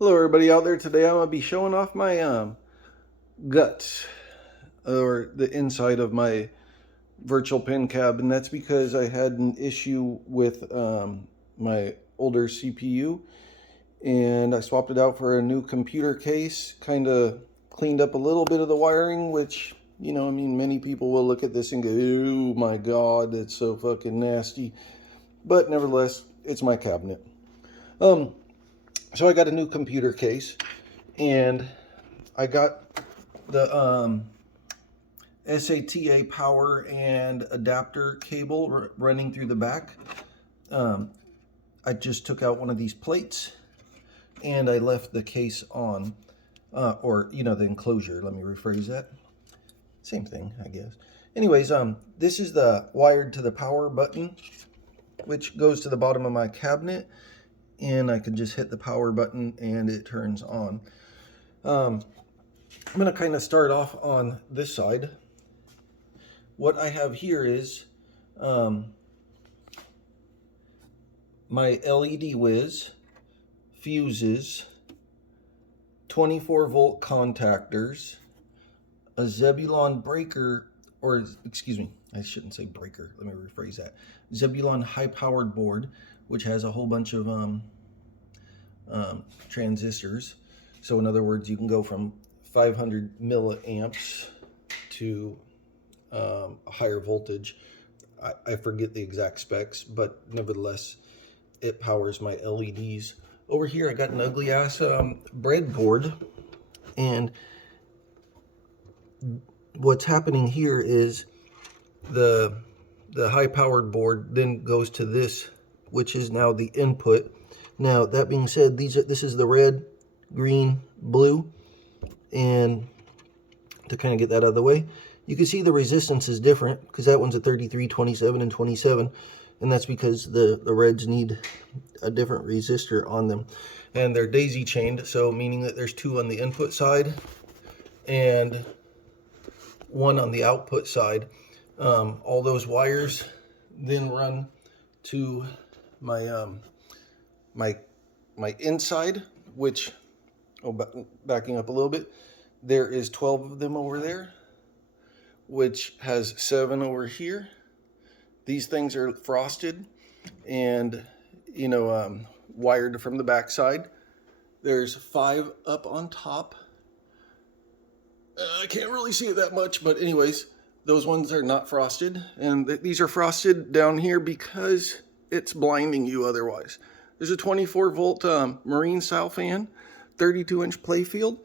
Hello everybody out there. Today I'm going to be showing off my guts, or the inside of my virtual pin cab, and that's because I had an issue with my older CPU, and I swapped it out for a new computer case. Kind of cleaned up a little bit of the wiring, which, you know, I mean, many people will look at this and go, oh my god, that's so fucking nasty. But nevertheless, it's my cabinet. So I got a new computer case, and I got the SATA power and adapter cable running through the back. I just took out one of these plates, and I left the case on, or, you know, the enclosure. Let me rephrase that. Same thing, I guess. Anyways, this is the wired to the power button, which goes to the bottom of my cabinet. And I can just hit the power button and it turns on. I'm going to kind of start off on this side. What I have here is my LedWiz, fuses, 24-volt contactors, a Zebulon breaker, or excuse me, I shouldn't say breaker, let me rephrase that. Zebulon high-powered board, which has a whole bunch of transistors. So in other words, you can go from 500 milliamps to a higher voltage. I forget the exact specs, but nevertheless, it powers my LEDs. Over here, I got an ugly ass breadboard, and what's happening here is the high-powered board then goes to this, which is now the input. Now, that being said, this is the red, green, blue, and to kind of get that out of the way, you can see the resistance is different because that one's a 33, 27, and 27, and that's because the reds need a different resistor on them. And they're daisy chained, so meaning that there's two on the input side and one on the output side. All those wires then run to my my inside, which, backing up a little bit, there is 12 of them over there, which has 7 over here. These things are frosted and, you know, wired from the back side. There's 5 up on top. I can't really see it that much, but anyways, those ones are not frosted, and these are frosted down here because it's blinding you otherwise. There's a 24-volt marine style fan, 32-inch playfield,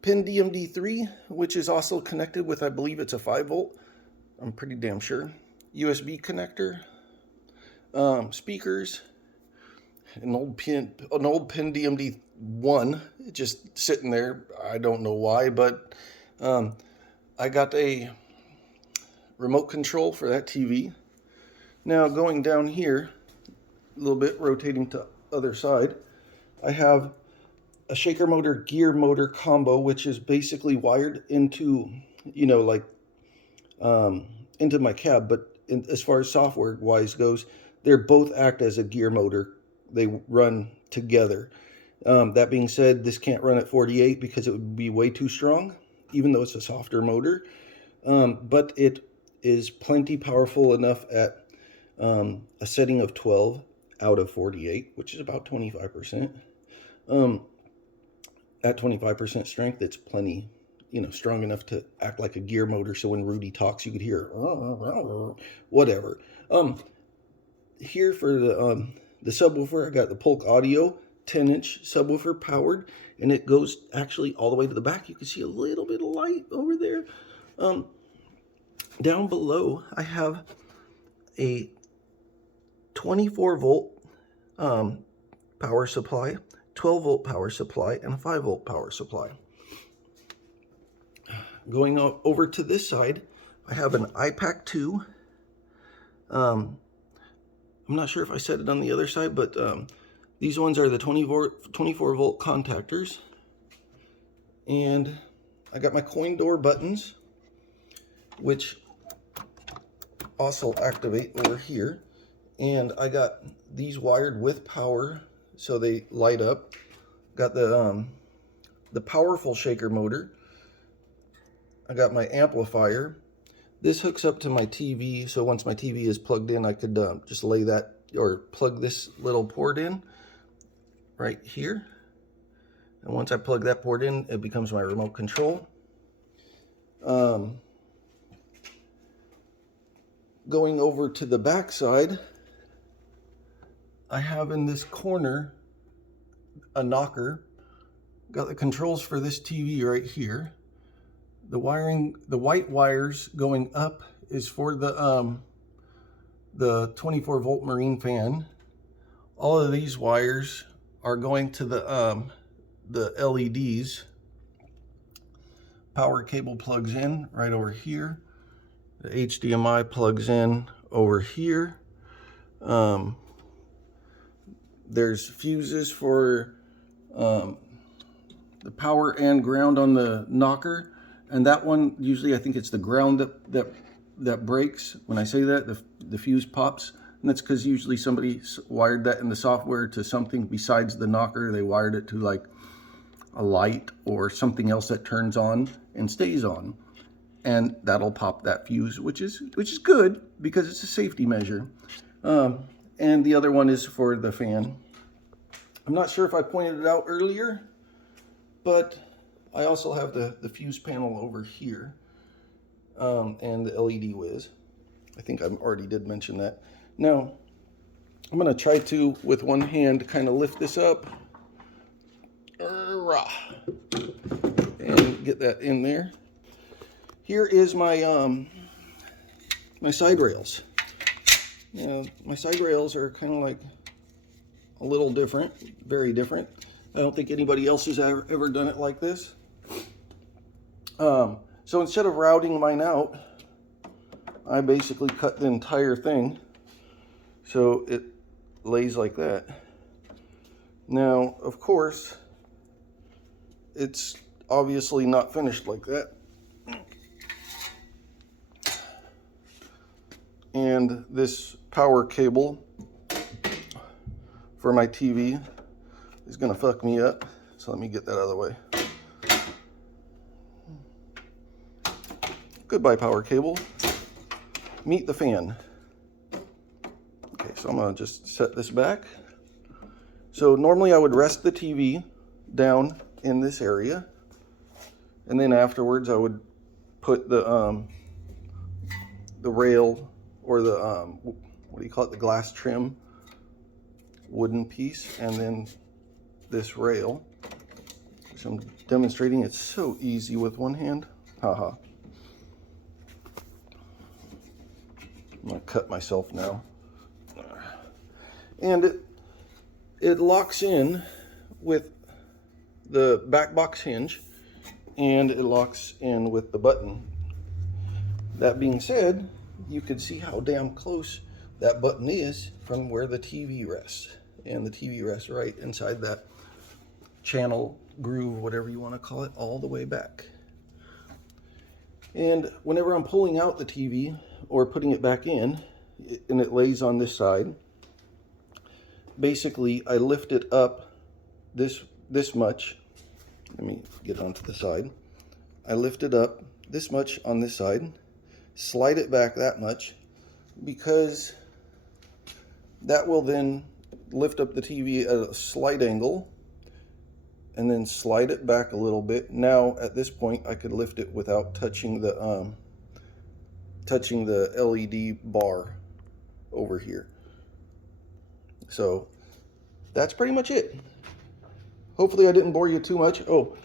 pin DMD3, which is also connected with, I believe it's a 5-volt. I'm pretty damn sure. USB connector, speakers, an old pin DMD1, just sitting there. I don't know why, but I got a remote control for that TV. Now going down here a little bit, rotating to other side, I have a shaker motor gear motor combo, which is basically wired into, you know, like into my cab. But as far as software wise goes, they're both act as a gear motor. They run together. That being said, this can't run at 48 because it would be way too strong, even though it's a softer motor. But it is plenty powerful enough at a setting of 12 out of 48, which is about 25%. At 25% strength, it's plenty, you know, strong enough to act like a gear motor. So when Rudy talks, you could hear whatever. Here for the subwoofer, I got the Polk Audio 10-inch subwoofer powered, and it goes actually all the way to the back. You can see a little bit of light over there. Down below, I have a 24-volt power supply, 12-volt power supply, and a 5-volt power supply. Going over to this side, I have an iPac 2. I'm not sure if I said it on the other side, but these ones are the 24-volt contactors. And I got my coin door buttons, which also activate over here. And I got these wired with power, so they light up. Got the powerful shaker motor. I got my amplifier. This hooks up to my TV, so once my TV is plugged in, I could just lay that or plug this little port in right here. And once I plug that port in, it becomes my remote control. Going over to the back side, I have in this corner a knocker. Got the controls for this TV right here. The wiring, the white wires going up is for the 24 volt marine fan. All of these wires are going to the LEDs. Power cable plugs in right over here. The HDMI plugs in over here. There's fuses for the power and ground on the knocker, and that one usually I think it's the ground that breaks. When I say that, the fuse pops, and that's because usually somebody wired that in the software to something besides the knocker. They wired it to like a light or something else that turns on and stays on, and that'll pop that fuse, which is good because it's a safety measure. And the other one is for the fan. I'm not sure if I pointed it out earlier, but I also have the fuse panel over here, and the LedWiz. I think I already did mention that. Now, I'm going to try to, with one hand, kind of lift this up and get that in there. Here is my my side rails. You know, my side rails are kind of like a little different, very different. I don't think anybody else has ever done it like this. So instead of routing mine out, I basically cut the entire thing so it lays like that. Now, of course, it's obviously not finished like that. And this power cable for my TV is gonna fuck me up. So let me get that out of the way. Goodbye, power cable. Meet the fan. Okay, so I'm gonna just set this back. So normally I would rest the TV down in this area, and then afterwards I would put the rail, or the what do you call it, the glass trim wooden piece, and then this rail, which I'm demonstrating. It's so easy with one hand. Haha. I'm gonna cut myself now. And it locks in with the back box hinge, and it locks in with the button. That being said, you can see how damn close that button is from where the TV rests. And the TV rests right inside that channel groove, whatever you want to call it, all the way back. And whenever I'm pulling out the TV or putting it back in, and it lays on this side, basically I lift it up this much. Let me get onto the side. I lift it up this much on this side, slide it back that much, because that will then lift up the TV at a slight angle, and then slide it back a little bit. Now at this point I could lift it without touching the LED bar over here. So that's pretty much it. Hopefully I didn't bore you too much. Oh,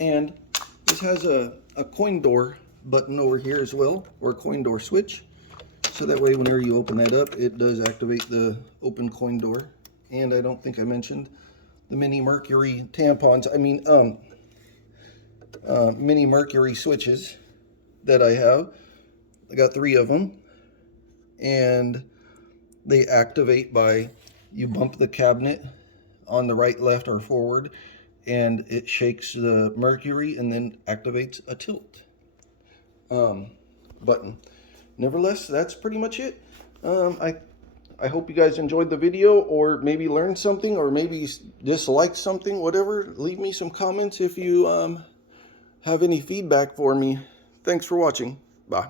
and this has a coin door button over here as well, or a coin door switch. So that way whenever you open that up, it does activate the open coin door. And I don't think I mentioned the mini Mercury tampons, mini Mercury switches that I have. I got 3 of them, and they activate by, you bump the cabinet on the right, left, or forward, and it shakes the Mercury and then activates a tilt button. Nevertheless, that's pretty much it. I I hope you guys enjoyed the video, or maybe learned something, or maybe disliked something, whatever. Leave me some comments if you have any feedback for me. Thanks for watching. Bye.